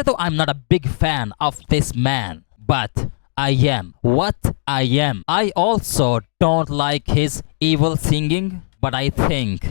वैसे तो I am not a big fan of this man, but I am what I am. I also don't like his evil singing, but I think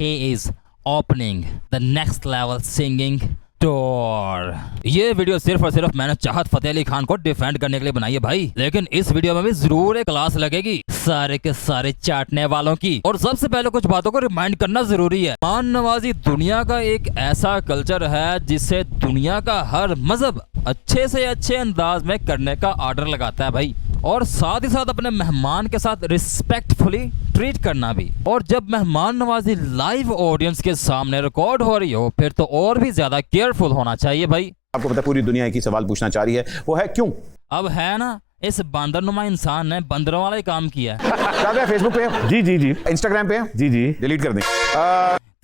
he is opening the next level singing door. ये video सिर्फ और सिर्फ मैंने चाहत फतेह अली खान को defend करने के लिए बनाई है भाई, लेकिन इस वीडियो में भी जरूर एक क्लास लगेगी सारे के सारे चाटने वालों की। और सबसे पहले कुछ बातों को रिमाइंड करना जरूरी है। मेहमान नवाजी दुनिया का एक ऐसा कल्चर है जिससे दुनिया का हर मजहब अच्छे से अच्छे अंदाज में करने का ऑर्डर लगाता है भाई, और साथ ही साथ अपने मेहमान के साथ रिस्पेक्टफुली ट्रीट करना भी। और जब मेहमान नवाजी लाइव ऑडियंस के सामने रिकॉर्ड हो रही हो फिर तो और भी ज्यादा केयरफुल होना चाहिए भाई। आपको पता है पूरी दुनिया एक ही सवाल पूछना चाह रही है, वो है क्यों? अब है ना, इस बंदरनुमा इंसान ने बंदरों वाला ही काम किया है। क्या फेसबुक पे? जी। इंस्टाग्राम पे? जी। डिलीट कर दें।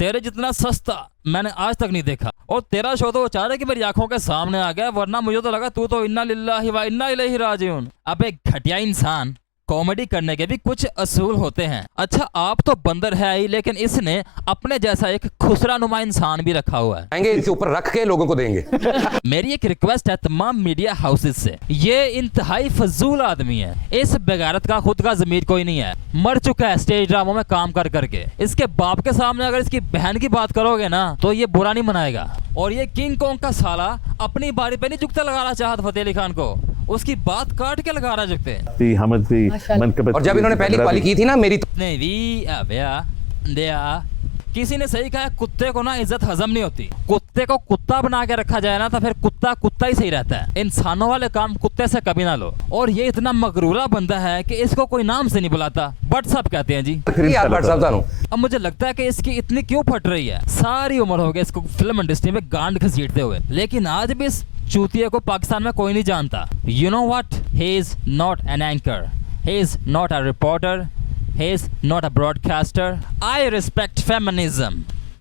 तेरे जितना सस्ता मैंने आज तक नहीं देखा, और तेरा शो तो अचानक ही मेरी आंखों के सामने आ गया, वरना मुझे तो लगा तू तो इन्ना लिल्लाहि व इन्ना इलैहि राजिऊन। अब एक घटिया इंसान, कॉमेडी करने के भी कुछ असूल होते हैं। अच्छा आप तो बंदर है ही, लेकिन इसने अपने जैसा एक खुसरा नुमा इंसान भी रखा हुआ है। इसके ऊपर रख के लोगों को देंगे। मेरी एक रिक्वेस्ट है तमाम मीडिया हाउसेस से, ये इंतहाई फजूल आदमी है, इस बेगारत का खुद का जमीर कोई नहीं है, मर चुका है स्टेज ड्रामों में काम कर करके। इसके बाप के सामने अगर इसकी बहन की बात करोगे ना तो ये बुरा नहीं मनाएगा। और ये किंग कॉन्ग का साला अपनी बारी पे नहीं जुगता लगाना चाहता फतेह अली खान को, उसकी बात काट के लगा रहा जुगते। और जब इन्होंने पहली क्वाली की थी ना मेरी नहीं भी किसी ने सही कहा, कुत्ते को ना इज्जत हजम नहीं होती। कुत्ते को कुत्ता बना के रखा जाए ना तो फिर कुत्ता कुत्ता ही सही रहता है। इंसानों वाले काम कुत्ते से कभी ना लो। और ये इतना मगरूरा बंदा है कि इसको कोई नाम से नहीं बुलाता, व्हाट्सएप कहते हैं जी। अब मुझे लगता है कि इसकी इतनी क्यों फट रही है, सारी उम्र हो गई इसको फिल्म इंडस्ट्री में गांड घसीटते हुए, लेकिन आज भी इस चूतिए को पाकिस्तान में कोई नहीं जानता। You know what, he is not an anchor, he is not a reporter, he is not a broadcaster. I respect feminism,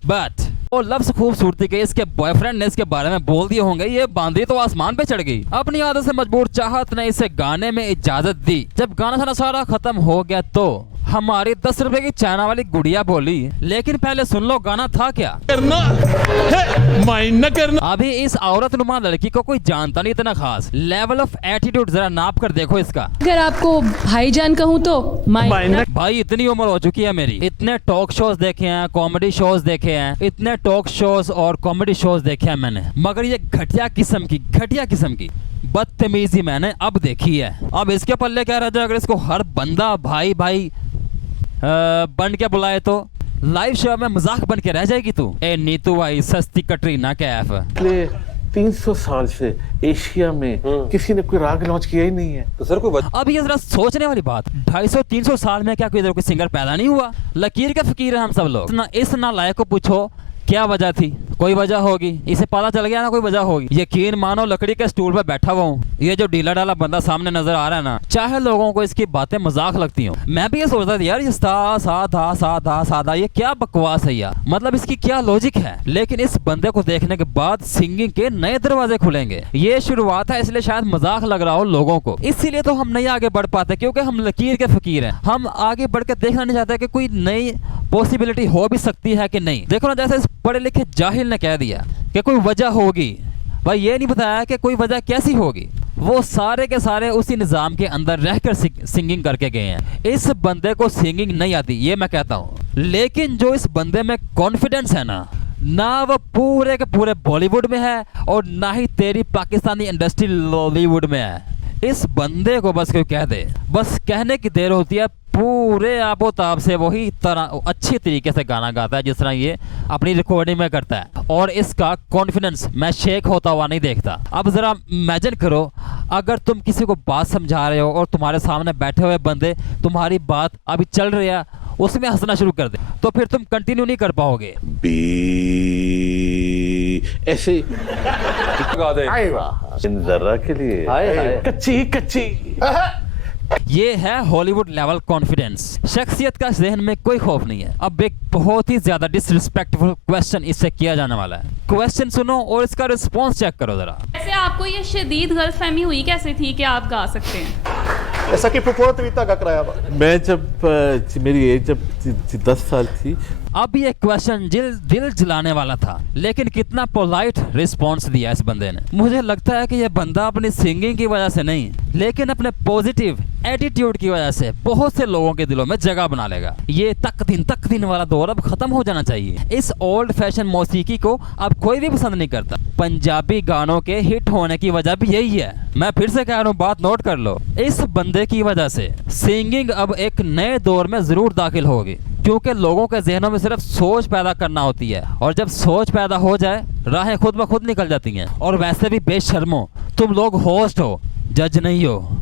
but वो लफ्ज खूबसूरती के इसके बॉयफ्रेंड ने इसके बारे में बोल दिए होंगे, ये बांदरी तो आसमान पे चढ़ गई। अपनी आदत से मजबूर चाहत ने इसे गाने में इजाजत दी। जब गाना सारा सारा खत्म हो गया तो हमारी 10 रुपए की चाइना वाली गुड़िया बोली, लेकिन पहले सुन लो गाना था क्या। करना है, माइंड न करना। अभी इस औरत नुमा लड़की को कोई जानता नहीं इतना खास। लेवल ऑफ एटीट्यूड जरा नाप कर देखो इसका। अगर आपको भाईजान कहूँ तो भाई इतनी उम्र हो चुकी है मेरी, इतने टॉक शोज देखे हैं, कॉमेडी शोज देखे हैं, इतने टॉक शोज और कॉमेडी शोज देखे हैं मैंने, मगर ये घटिया किस्म की बदतमीजी मैंने अब देखी है। अब इसके पल्ले क्या रह जाए अगर इसको हर बंदा भाई भाई बन के बुलाए तो लाइव शो में मजाक बन के रह जाएगी तू। ए नीतू भाई सस्ती कटरीना कैफ। 300 साल से एशिया में किसी ने कोई राग लॉन्च किया ही नहीं है। तो सर कोई अब ये जरा सोचने वाली बात, 250-300 साल में क्या कोई सिंगर पैदा नहीं हुआ? लकीर के फकीर है हम सब लोग। इस नालायक को पूछो क्या वजह थी, कोई वजह होगी, इसे पता चल गया ना कोई वजह होगी। यकीन मानो लकड़ी के स्टूल पे बैठा हुआ हूँ, ये जो ढीला ढाला बंदा सामने नजर आ रहा है ना, चाहे लोगों को इसकी बातें मजाक लगती हो, मैं भी ये सोचता था यार ये सादा ये क्या बकवास है यार, मतलब इसकी क्या लॉजिक है। लेकिन इस बंदे को देखने के बाद सिंगिंग के नए दरवाजे खुलेंगे। ये शुरुआत है, इसलिए शायद मजाक लग रहा हो लोगों को, इसीलिए तो हम नहीं आगे बढ़ पाते, क्योंकि हम लकीर के फकीर हैं। हम आगे बढ़ के देखना नहीं चाहते कि कोई नई पॉसिबिलिटी हो भी सकती है कि नहीं। देखो ना, जैसे इस पढ़े लिखे जाहिल ने कह दिया कि कोई वजह होगी, भाई ये नहीं बताया कि कोई वजह कैसी होगी। वो सारे के सारे उसी निजाम के अंदर रहकर सिंगिंग करके गए हैं। इस बंदे को सिंगिंग नहीं आती, ये मैं कहता हूँ, लेकिन जो इस बंदे में कॉन्फिडेंस है ना वो पूरे के पूरे बॉलीवुड में है और ना ही तेरी पाकिस्तानी इंडस्ट्री लॉलीवुड में है। इस बंदे को बस कोई कह दे, बस कहने की देर होती है, पूरे आबो ताब से वही तरह अच्छी तरीके से गाना गाता है जिस तरह ये अपनी रिकॉर्डिंग में करता है। और इसका कॉन्फिडेंस मैं शेक होता हुआ नहीं देखता। अब जरा इमेजिन करो, अगर तुम किसी को बात समझा रहे हो और तुम्हारे सामने बैठे हुए बंदे तुम्हारी बात अभी चल रही है उसमें हंसना शुरू कर दे, तो फिर तुम कंटिन्यू नहीं कर पाओगे। ऐसे जरा के लिए कच्ची ये है हॉलीवुड लेवल कॉन्फिडेंस। शख्सियत का जहन में कोई खौफ नहीं है। अब एक बहुत ही ज्यादा डिसरिस्पेक्टफुल क्वेश्चन इससे किया जाने वाला है। क्वेश्चन सुनो और इसका रिस्पॉन्स चेक करो जरा। ऐसे आपको ये शदीद गलतफहमी हुई कैसे थी कि आप गा सकते हैं? ऐसा कि पुपुआ तरीता गा कराया। मैं जब मेरी एज जब 10 साल थी। अब ये क्वेश्चन दिल जलाने वाला था, लेकिन कितना पोलाइट रिस्पॉन्स दिया इस बंदे ने। मुझे लगता है कि ये बंदा अपनी सिंगिंग की वजह से नहीं, लेकिन अपने पॉजिटिव एटीट्यूड की वजह से बहुत से लोगों के दिलों में जगह बना लेगा। ये तक दिन वाला दौर अब खत्म हो जाना चाहिए। इस ओल्ड फैशन मौसीकी को अब कोई भी पसंद नहीं करता। पंजाबी गानों के हिट होने की वजह भी यही है। मैं फिर से कह रहा हूँ, बात नोट कर लो। इस बंदे की वजह से सिंगिंग अब एक नए दौर में जरूर दाखिल होगी, क्योंकि लोगों के जहनों में सिर्फ सोच पैदा करना होती है, और जब सोच पैदा हो जाए राहें खुद ब खुद निकल जाती हैं। और वैसे भी बेशर्मो, तुम लोग होस्ट हो, जज नहीं हो।